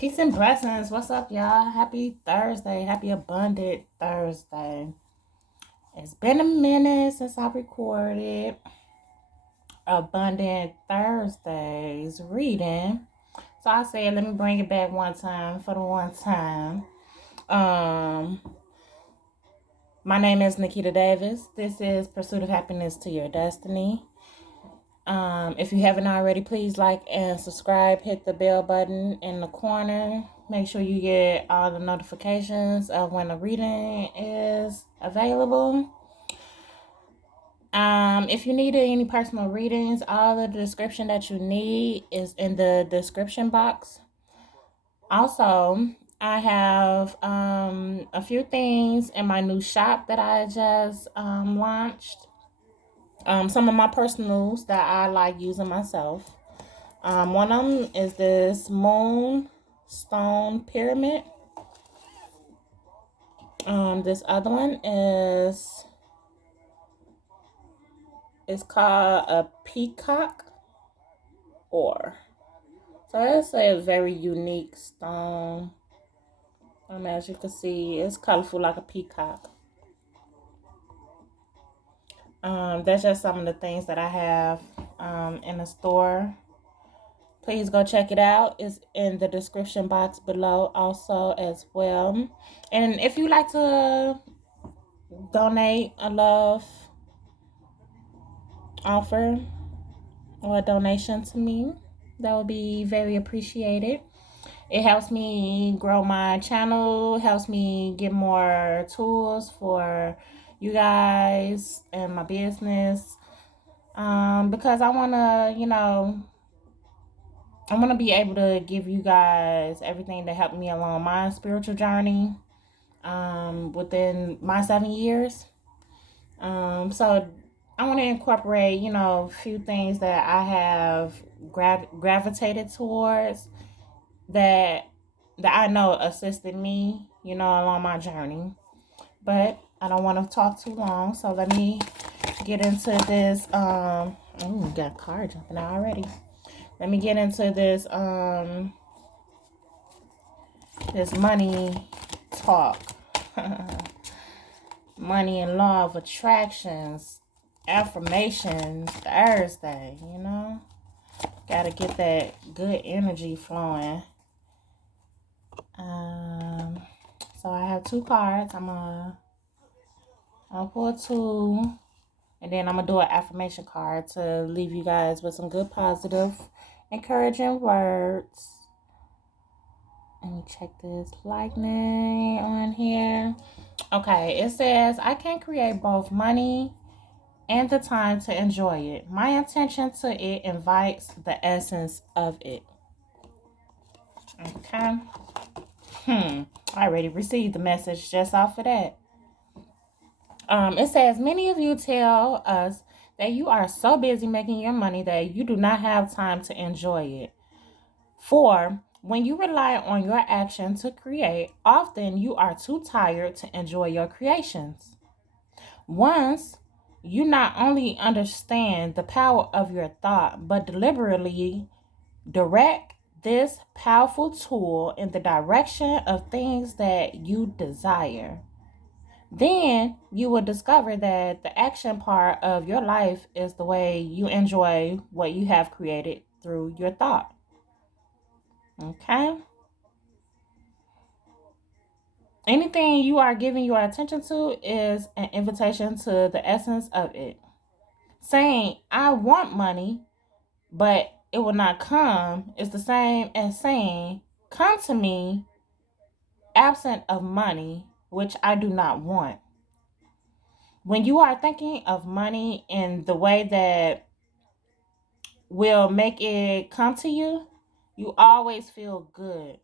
Peace and blessings. What's up, y'all? Happy Thursday. Happy abundant Thursday. It's been a minute since I recorded Abundant Thursdays reading. So I said, let me bring it back one time for the one time. Um, my name is Nikita Davis. This is Pursuit of Happiness to Your Destiny. If you haven't already, please like and subscribe. Hit the bell button in the corner. Make sure you get all the notifications of when the reading is available. If you need any personal readings, all the description that you need is in the description box. Also, I have a few things in my new shop that I just launched. Some of my personals that I like using myself. One of them is this moonstone pyramid. This other one is called a peacock ore. So it's a very unique stone. As you can see, it's colorful like a peacock. That's just some of the things that I have in the store. Please go check it out. It's in the description box below also as well. And if you like to donate a love offer or a donation to me, that would be very appreciated. It helps me grow my channel, helps me get more tools for you guys and my business. Because I want to, I want to be able to give you guys everything that helped me along my spiritual journey within my 7 years. So I want to incorporate, a few things that I have gravitated towards that I know assisted me, along my journey. But I don't want to talk too long, so let me get into this. We got a car jumping out already. Let me get into this this money talk. Money and law of attractions, affirmations Thursday, Gotta get that good energy flowing. So I have two cards. I'll pull two, and then I'm gonna do an affirmation card to leave you guys with some good, positive, encouraging words. Let me check this lightning on here. Okay, it says, I can create both money and the time to enjoy it. My intention to it invites the essence of it. Okay. I already received the message just off of that. It says, many of you tell us that you are so busy making your money that you do not have time to enjoy it. For when you rely on your action to create, often you are too tired to enjoy your creations. Once you not only understand the power of your thought, but deliberately direct this powerful tool in the direction of things that you desire, then you will discover that the action part of your life is the way you enjoy what you have created through your thought. Okay? Anything you are giving your attention to is an invitation to the essence of it. Saying, I want money, but it will not come is the same as saying, come to me absent of money, which I do not want. When you are thinking of money in the way that will make it come to you, you always feel good.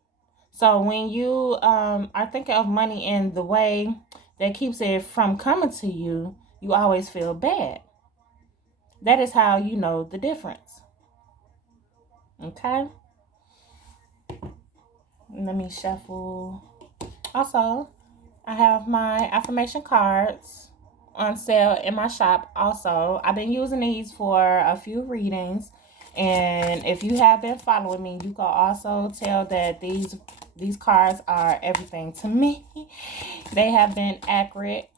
So when you are thinking of money in the way that keeps it from coming to you, you always feel bad. That is how you know the difference. Okay? Let me shuffle. Also, I have my affirmation cards on sale in my shop also. I've been using these for a few readings, And if you have been following me, you can also tell that these cards are everything to me. They have been accurate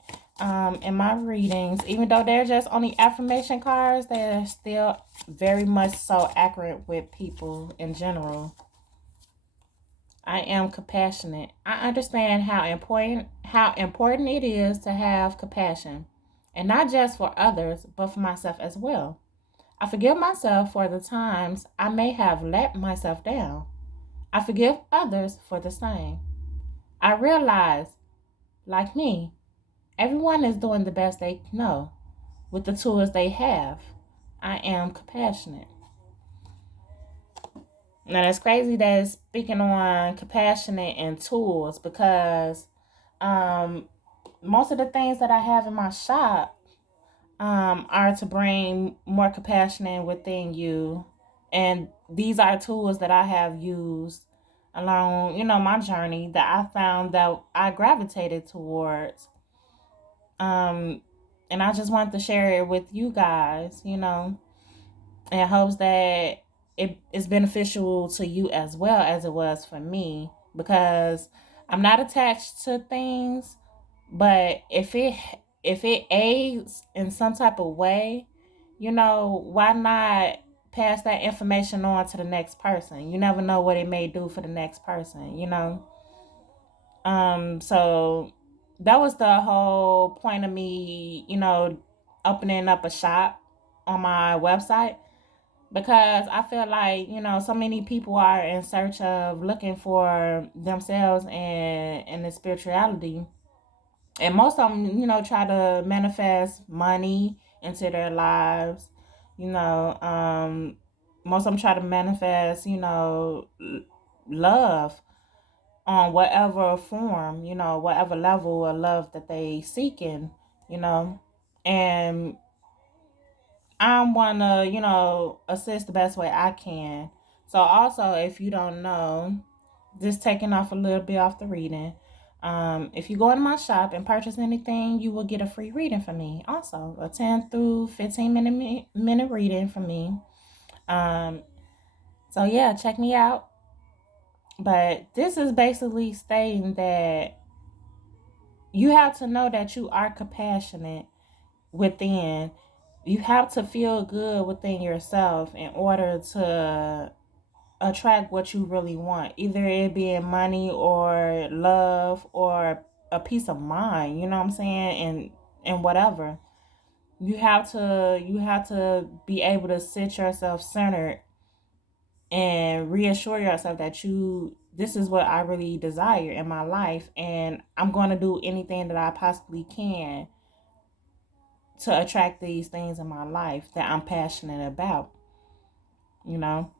in my readings. Even though they're just only affirmation cards, they're still very much so accurate with people in general. I am compassionate. I understand how important it is to have compassion, and not just for others, but for myself as well. I forgive myself for the times I may have let myself down. I forgive others for the same. I realize, like me, everyone is doing the best they know with the tools they have. I am compassionate. Now that's crazy that it's speaking on compassionate and tools because um, most of the things that I have in my shop are to bring more compassion within you. And these are tools that I have used along, my journey that I found that I gravitated towards. Um, and I just wanted to share it with you guys, in hopes that it is beneficial to you as well as it was for me because I'm not attached to things, but if it aids in some type of way, why not pass that information on to the next person? You never know what it may do for the next person. So that was the whole point of me, opening up a shop on my website because I feel like so many people are in search of looking for themselves and the spirituality, and most of them try to manifest money into their lives. Most of them try to manifest love on whatever form, whatever level of love that they seeking, you know and I'm want to, assist the best way I can. So also, if you don't know, just taking off a little bit off the reading. If you go into my shop and purchase anything, you will get a free reading from me. Also, a 10 through 15 minute reading from me. So yeah, check me out. But this is basically stating that you have to know that you are compassionate within. You have to feel good within yourself in order to attract what you really want, either it being money or love or a peace of mind, you know what I'm saying, and whatever. You have to be able to sit yourself centered and reassure yourself that this is what I really desire in my life, and I'm going to do anything that I possibly can to attract these things in my life that I'm passionate about, you know.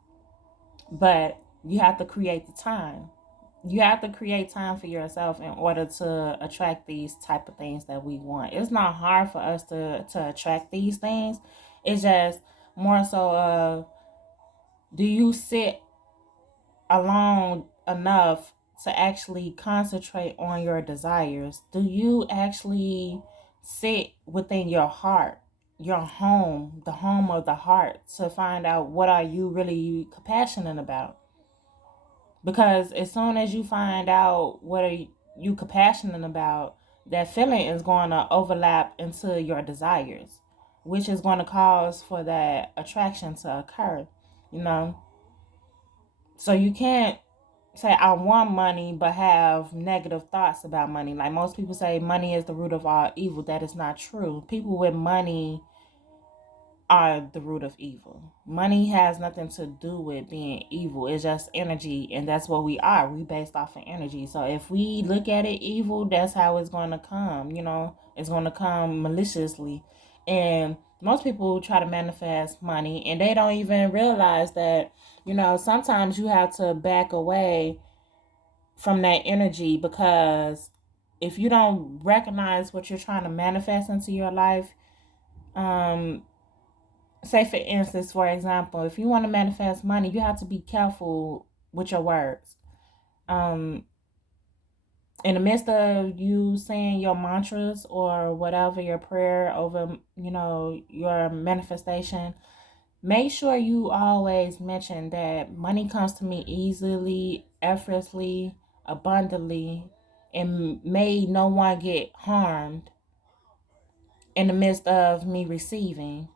But you have to create the time. You have to create time for yourself in order to attract these type of things that we want. It's not hard for us to attract these things. It's just more so do you sit alone enough to actually concentrate on your desires? Do you actually sit within your heart, your home, the home of the heart, to find out what are you really compassionate about? Because as soon as you find out what are you compassionate about, that feeling is going to overlap into your desires, which is going to cause for that attraction to occur, you know? So you can't say I want money but have negative thoughts about money. Like most people say money is the root of all evil. That is not true. People with money are the root of evil. Money has nothing to do with being evil. It's just energy, and that's what we are. We based off of energy. So if we look at it evil, that's how it's going to come. It's going to come maliciously. And most people try to manifest money, and they don't even realize that, sometimes you have to back away from that energy, because if you don't recognize what you're trying to manifest into your life, um, say for instance, for example, if you want to manifest money, you have to be careful with your words. Um, in the midst of you saying your mantras or whatever, your prayer over, your manifestation, Make sure you always mention that money comes to me easily, effortlessly, abundantly, and may no one get harmed in the midst of me receiving.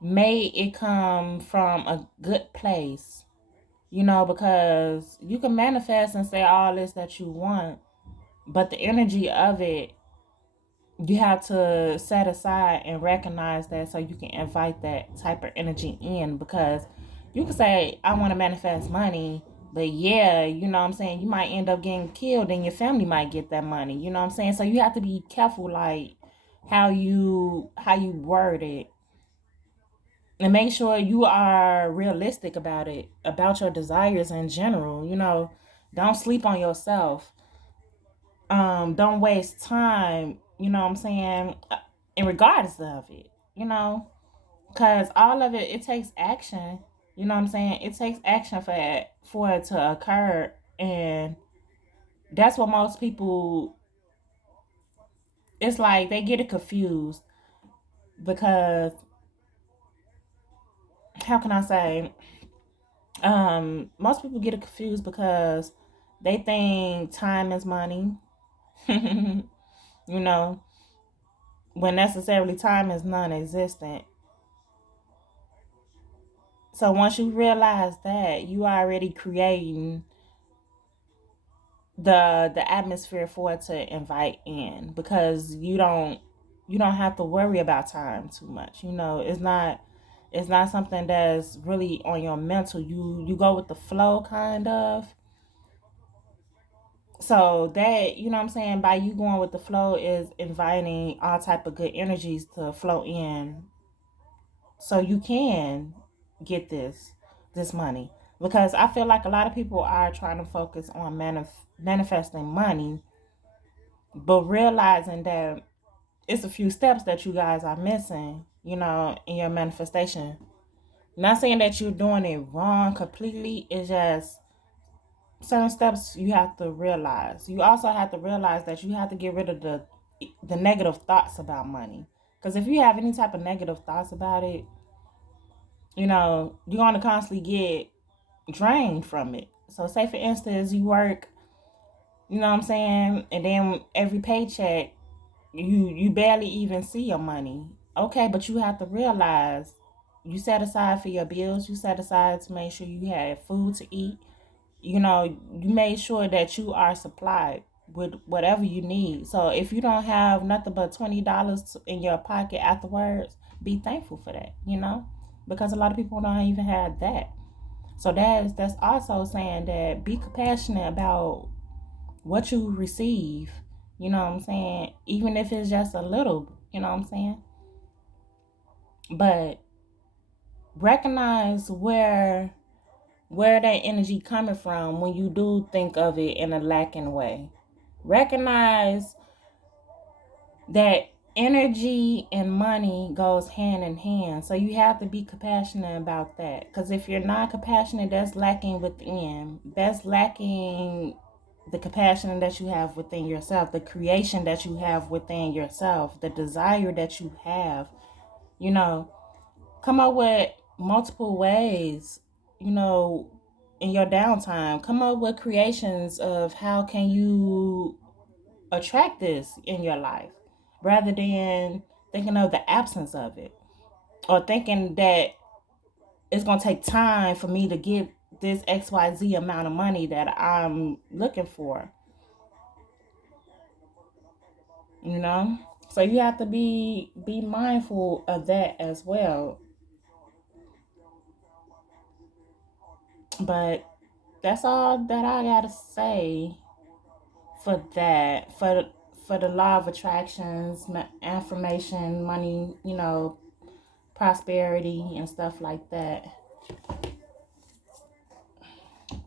May it come from a good place, because you can manifest and say all this that you want, but the energy of it, you have to set aside and recognize that so you can invite that type of energy in. Because you can say, I want to manifest money, but yeah, you might end up getting killed and your family might get that money. So you have to be careful, like how you word it, and make sure you are realistic about it, about your desires in general. Don't sleep on yourself. Don't waste time, in regards of it, because all of it takes action. It takes action for it to occur. And that's what most people, it's like they get it confused. Because how can I say, most people get it confused because they think time is money. you know when necessarily time is non-existent. So once you realize that, you are already creating the atmosphere for it to invite in, because you don't have to worry about time too much. It's not something that's really on your mental. You go with the flow, kind of. So that, by you going with the flow, is inviting all type of good energies to flow in, so you can get this money. Because I feel like a lot of people are trying to focus on manifesting money, but realizing that it's a few steps that you guys are missing, in your manifestation. Not saying that you're doing it wrong completely. It's just certain steps you have to realize. You also have to realize that you have to get rid of the negative thoughts about money. Because if you have any type of negative thoughts about it, you're going to constantly get drained from it. So say for instance, you work, and then every paycheck, you barely even see your money. Okay, but you have to realize, you set aside for your bills, you set aside to make sure you have food to eat. You made sure that you are supplied with whatever you need. So if you don't have nothing but $20 in your pocket afterwards, be thankful for that, because a lot of people don't even have that. So that's also saying that be compassionate about what you receive, even if it's just a little, but recognize where that energy coming from when you do think of it in a lacking way. Recognize that energy and money goes hand in hand. So you have to be compassionate about that. Because if you're not compassionate, that's lacking within. That's lacking the compassion that you have within yourself, the creation that you have within yourself, the desire that you have. You know, come up with multiple ways, you know, in your downtime. Come up with creations of how can you attract this in your life, rather than thinking of the absence of it, or thinking that it's going to take time for me to get this XYZ amount of money that I'm looking for, you know? So you have to be mindful of that as well. But that's all that I got to say for that. For the law of attractions, affirmation, money, prosperity and stuff like that.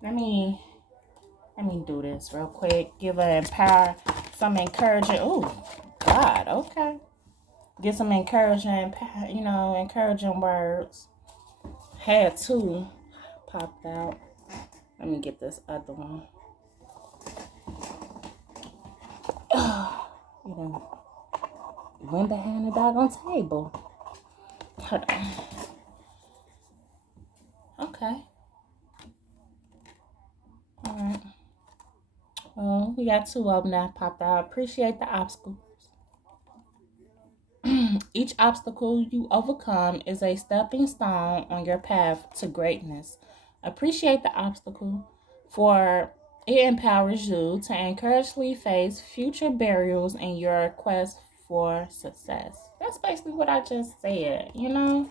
Let me do this real quick. Give a empower some encouraging. Oh God, okay. Get some encouraging, encouraging words. Had two popped out. Let me get this other one. You know, went behind the doggone table. Hold on. Okay. All right. Well, we got two of them that popped out. Appreciate the obstacle. Each obstacle you overcome is a stepping stone on your path to greatness. Appreciate the obstacle, for it empowers you to encouragingly face future barriers in your quest for success. That's basically what I just said, you know?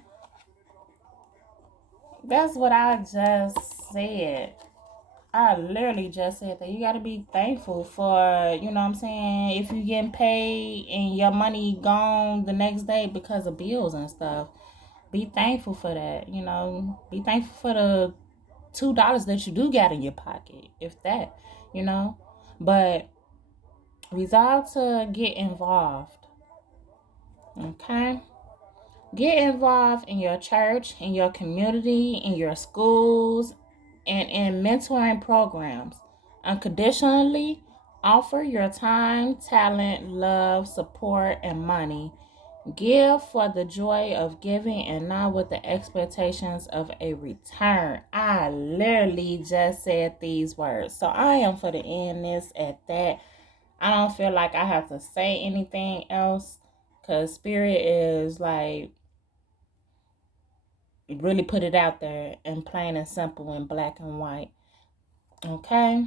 That's what I just said. I literally just said that you got to be thankful for, you know what I'm saying, if you getting paid and your money gone the next day because of bills and stuff. Be thankful for that, you know. Be thankful for the $2 that you do got in your pocket, if that, you know. But resolve to get involved, okay? Get involved in your church, in your community, in your schools, and in mentoring programs. Unconditionally offer your time, talent, love, support, and money. Give for the joy of giving and not with the expectations of a return. I literally just said these words. So I am for the end this at that. I don't feel like I have to say anything else because Spirit is like really put it out there and plain and simple in black and white. Okay.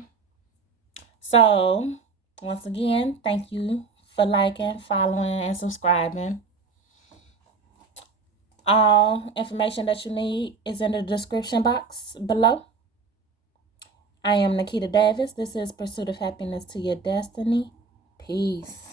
So once again, thank you for liking, following, and subscribing. All information that you need is in the description box below. I am Nikita Davis. This is Pursuit of Happiness to Your Destiny. Peace.